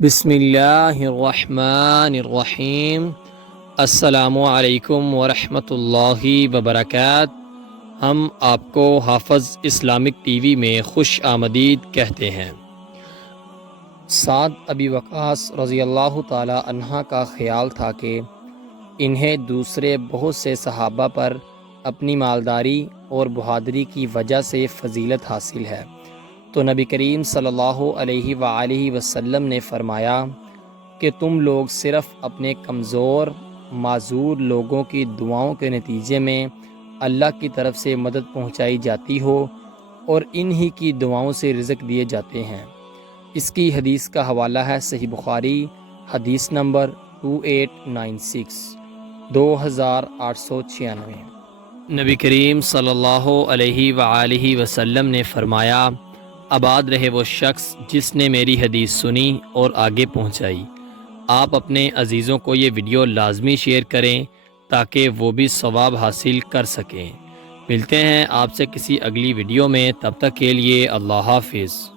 بسم اللہ الرحمن الرحیم۔ السلام علیکم ورحمۃ اللہ وبرکاتہ۔ ہم آپ کو حافظ اسلامک ٹی وی میں خوش آمدید کہتے ہیں۔ سعد ابی وقاص رضی اللہ تعالی عنہ کا خیال تھا کہ انہیں دوسرے بہت سے صحابہ پر اپنی مالداری اور بہادری کی وجہ سے فضیلت حاصل ہے، تو نبی کریم صلی اللہ علیہ وآلہ وسلم نے فرمایا کہ تم لوگ صرف اپنے کمزور معذور لوگوں کی دعاؤں کے نتیجے میں اللہ کی طرف سے مدد پہنچائی جاتی ہو اور انہی کی دعاؤں سے رزق دیے جاتے ہیں۔ اس کی حدیث کا حوالہ ہے صحیح بخاری، حدیث نمبر 2896، 2896۔ نبی کریم صلی اللہ علیہ وآلہ وسلم نے فرمایا، آباد رہے وہ شخص جس نے میری حدیث سنی اور آگے پہنچائی۔ آپ اپنے عزیزوں کو یہ ویڈیو لازمی شیئر کریں تاکہ وہ بھی ثواب حاصل کر سکیں۔ ملتے ہیں آپ سے کسی اگلی ویڈیو میں، تب تک کے لیے اللہ حافظ۔